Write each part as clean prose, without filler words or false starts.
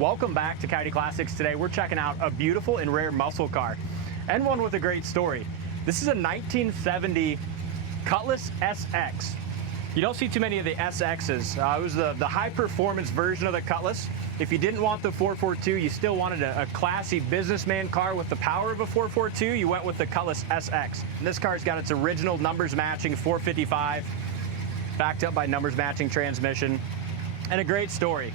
Welcome back to Coyote Classics. Today we're checking out a beautiful and rare muscle car, and one with a great story. This is a 1970 Cutlass SX. You don't see too many of the SXs. It was the high-performance version of the Cutlass. If you didn't want the 442, you still wanted a classy businessman car with the power of a 442, you went with the Cutlass SX. And this car's got its original numbers-matching 455, backed up by numbers-matching transmission, and a great story.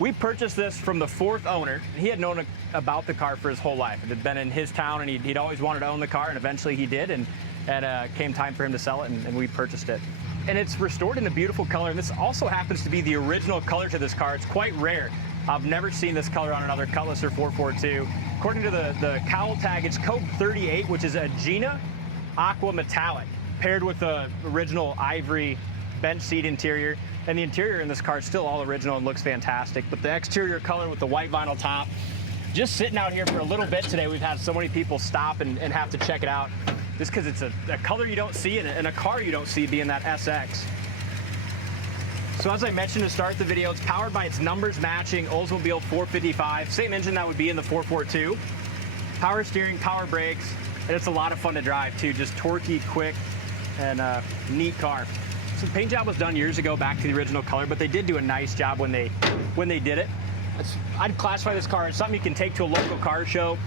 We purchased this from the fourth owner. He had known about the car for his whole life. It had been in his town, and he'd always wanted to own the car, and eventually he did, and came time for him to sell it, and we purchased it. And it's restored in a beautiful color, and this also happens to be the original color to this car. It's quite rare. I've never seen this color on another Cutlass or 442. According to the cowl tag, it's code 38, which is Aegean Aqua Metallic, paired with the original Ivory Bench Seat Interior. And the interior in this car is still all original and looks fantastic. But the exterior color with the white vinyl top, just sitting out here for a little bit today, we've had so many people stop and have to check it out. Just because it's a color you don't see and a car you don't see, being that SX. So as I mentioned to start the video, it's powered by its numbers matching Oldsmobile 455, same engine that would be in the 442. Power steering, power brakes, and it's a lot of fun to drive too, just torquey, quick, and neat car. So the paint job was done years ago, back to the original color, but they did do a nice job when they did it. I'd classify this car as something you can take to a local car show,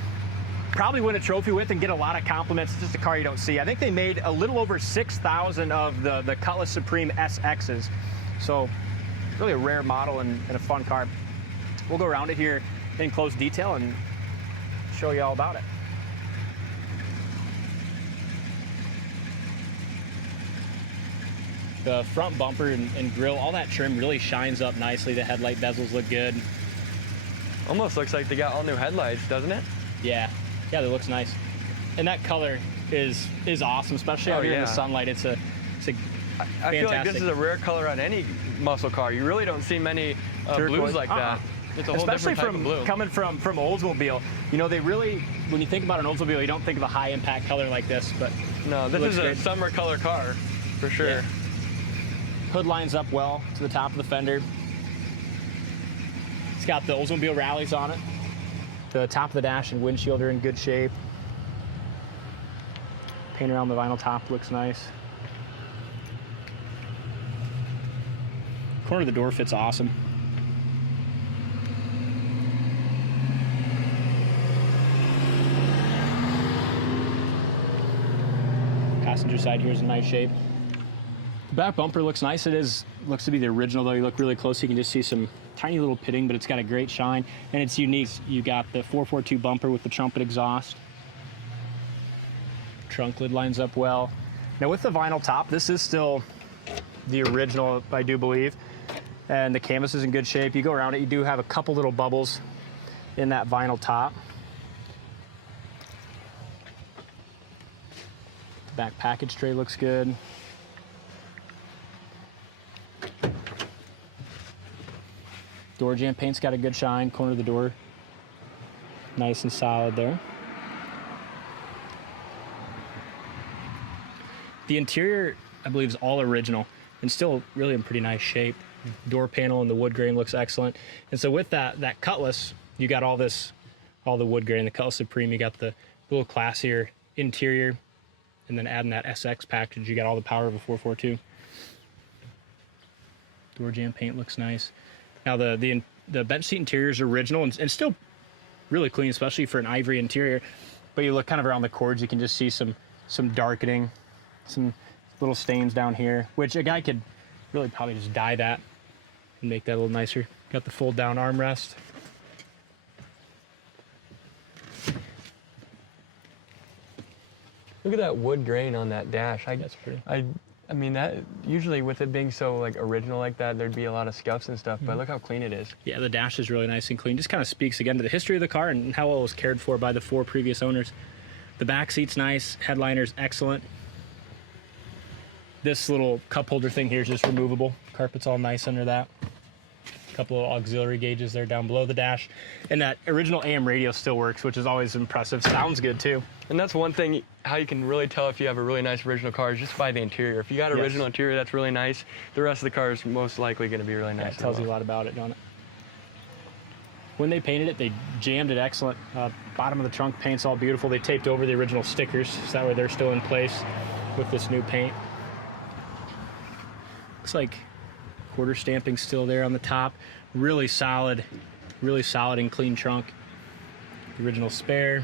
probably win a trophy with and get a lot of compliments. It's just a car you don't see. I think they made a little over 6,000 of the Cutlass Supreme SXs. So really a rare model and a fun car. We'll go around it here in close detail and show you all about it. The front bumper and grille, all that trim really shines up nicely. The headlight bezels look good. Almost looks like they got all new headlights, doesn't it? Yeah, that looks nice. And that color is awesome, especially out here in the sunlight. It's a I feel like this is a rare color on any muscle car. You really don't see many blues like that. It's a whole especially different type of blue. Coming from Oldsmobile. You know, they really, when you think about an Oldsmobile, you don't think of a high impact color like this, but no, this is a summer color car for sure. Yeah. Hood lines up well to the top of the fender. It's got the Oldsmobile rallies on it. The top of the dash and windshield are in good shape. Paint around the vinyl top looks nice. Corner of the door fits awesome. Passenger side here is in nice shape. The back bumper looks nice. Looks to be the original though. You look really close, you can just see some tiny little pitting, but it's got a great shine and it's unique. You got the 442 bumper with the trumpet exhaust. Trunk lid lines up well. Now with the vinyl top, this is still the original, I do believe. And the canvas is in good shape. You go around it, you do have a couple little bubbles in that vinyl top. The back package tray looks good. Door jamb paint's got a good shine. Corner of the door, nice and solid there. The interior, I believe, is all original and still really in pretty nice shape. Door panel and the wood grain looks excellent. And so with that Cutlass, you got all the wood grain, the Cutlass Supreme, you got the little classier interior, and then adding that SX package, you got all the power of a 442. Door jamb paint looks nice. Now the bench seat interior is original and still really clean, especially for an ivory interior. But you look kind of around the cords, you can just see some darkening, some little stains down here, which a guy could really probably just dye that and make that a little nicer. Got the fold down armrest. Look at that wood grain on that dash. That's pretty. I mean, that usually with it being so like original like that, there'd be a lot of scuffs and stuff, but look how clean it is. Yeah, the dash is really nice and clean. Just kind of speaks again to the history of the car and how well it was cared for by the 4 previous owners. The back seat's nice, headliner's excellent. This little cup holder thing here is just removable. Carpet's all nice under that. A couple of auxiliary gauges there down below the dash. And that original AM radio still works, which is always impressive. Sounds good too. And that's one thing, how you can really tell if you have a really nice original car is just by the interior. If you got original interior that's really nice, the rest of the car is most likely going to be really nice. Yeah, it tells you a lot about it, don't it? when they painted it, they jammed it excellent. Bottom of the trunk paint's all beautiful. They taped over the original stickers, so that way they're still in place with this new paint. Looks like quarter stamping still there on the top. Really solid and clean trunk. The original spare.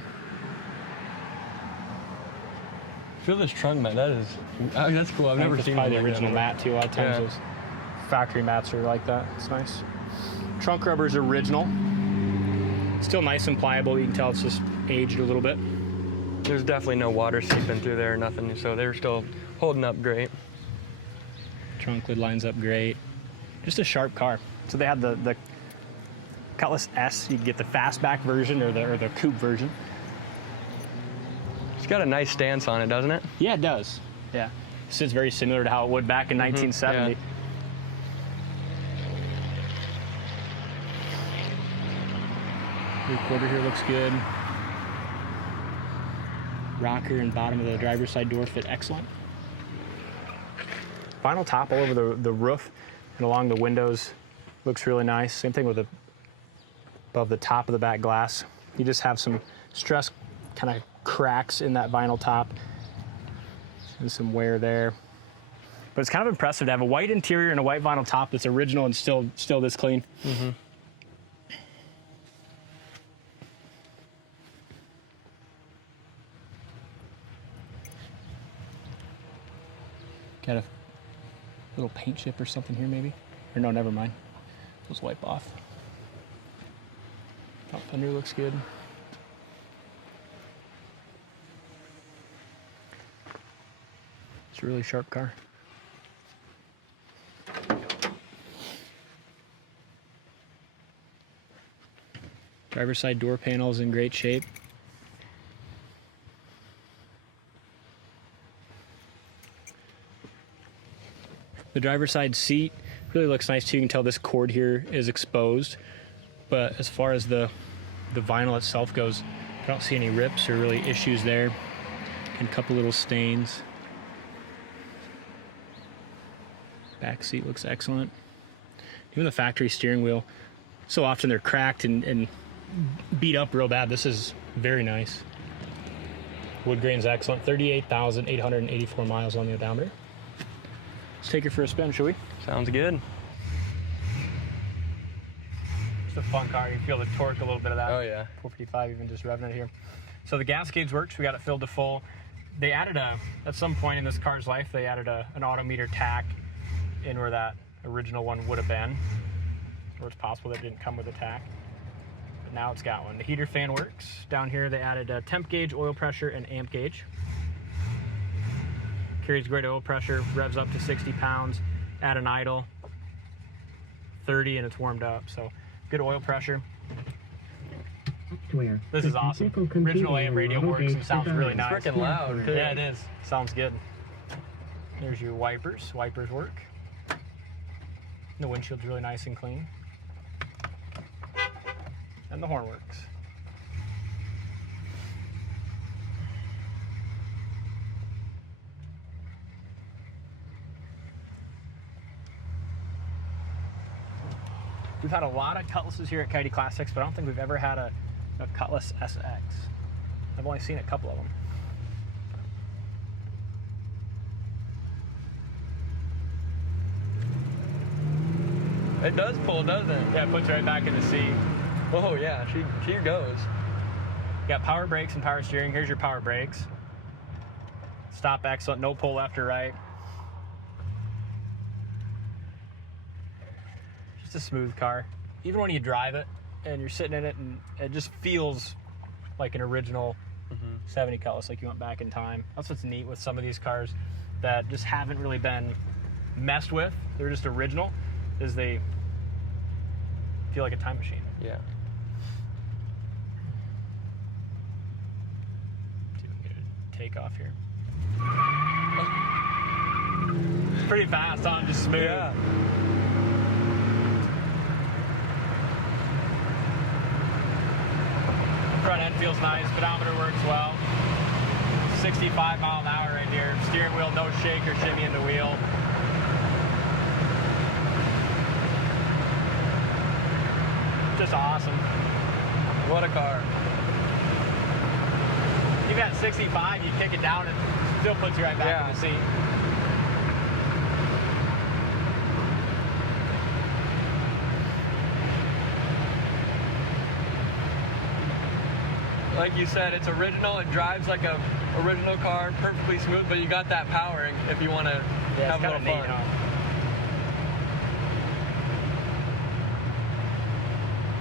Feel this trunk mat. That's cool. I've never seen the original mat too. A lot of times those factory mats are like that. It's nice. Trunk rubber's original. Still nice and pliable. You can tell it's just aged a little bit. There's definitely no water seeping through there or nothing, so they're still holding up great. Trunk lid lines up great. Just a sharp car. So they had the Cutlass S. You can get the fastback version or the coupe version. It's got a nice stance on it, doesn't it? Yeah, it does. Yeah. It sits very similar to how it would back in 1970. Yeah. Three-quarter here looks good. Rocker and bottom of the driver's side door fit excellent. Vinyl top all over the roof and along the windows looks really nice. Same thing with above the top of the back glass. You just have some stress kind of cracks in that vinyl top and some wear there. But it's kind of impressive to have a white interior and a white vinyl top that's original and still this clean. Mm-hmm. Got a little paint chip or something here maybe? Or no, never mind. Those wipe off. Top fender looks good. It's a really sharp car. Driver's side door panel is in great shape. The driver's side seat really looks nice too. You can tell this cord here is exposed, but as far as the vinyl itself goes, I don't see any rips or really issues there. And a couple little stains. Back seat looks excellent. Even the factory steering wheel, so often they're cracked and beat up real bad. This is very nice. Wood grain's excellent. 38,884 miles on the odometer. Let's take her for a spin, shall we? Sounds good. It's a fun car. You feel the torque, a little bit of that. Oh yeah. 455 even just revving it here. So the gas gauge works. We got it filled to full. They added at some point in this car's life, they added an autometer tack in where that original one would have been. Or it's possible that it didn't come with a tack. But now it's got one. The heater fan works. Down here they added a temp gauge, oil pressure, and amp gauge. Carries great oil pressure, revs up to 60 pounds at an idle, 30, and it's warmed up. So good oil pressure. This is awesome. Original AM radio works and sounds really nice. It's freaking loud too. Yeah, it is. Sounds good. There's your wipers. Wipers work. The windshield's really nice and clean. And the horn works. We've had a lot of Cutlasses here at Coyote Classics, but I don't think we've ever had a Cutlass SX. I've only seen a couple of them. It does pull, doesn't it? Yeah, it puts right back in the seat. Oh yeah, she goes. You got power brakes and power steering. Here's your power brakes. Stop excellent, no pull left or right. Just a smooth car. Even when you drive it and you're sitting in it, and it just feels like an original 70 Cutlass, like you went back in time. That's what's neat with some of these cars that just haven't really been messed with. They're just original, is they feel like a time machine. Yeah. See if we can get a takeoff here. It's pretty fast on, just smooth. Yeah. Front end feels nice, pedometer works well. 65 mile an hour in here. Steering wheel, no shake or shimmy in the wheel. Just awesome. What a car. Even at 65, you kick it down and still puts you right back in the seat. Like you said, it's original. It drives like a original car, perfectly smooth, but you got that powering if you want to have a little fun. Neat, huh?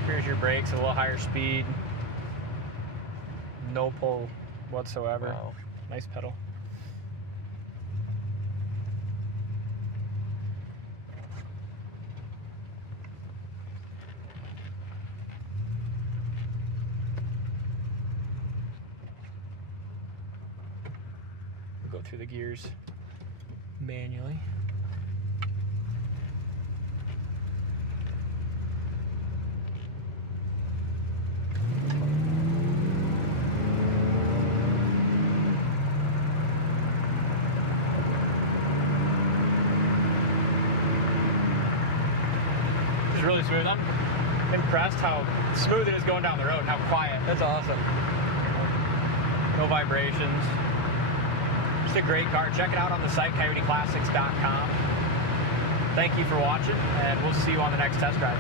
Here's your brakes, a little higher speed. No pull whatsoever. Wow. Nice pedal. We'll go through the gears manually. Really smooth. I'm impressed how smooth it is going down the road and how quiet. That's awesome. No vibrations. Just a great car. Check it out on the site, coyoteclassics.com. Thank you for watching, and we'll see you on the next test drive.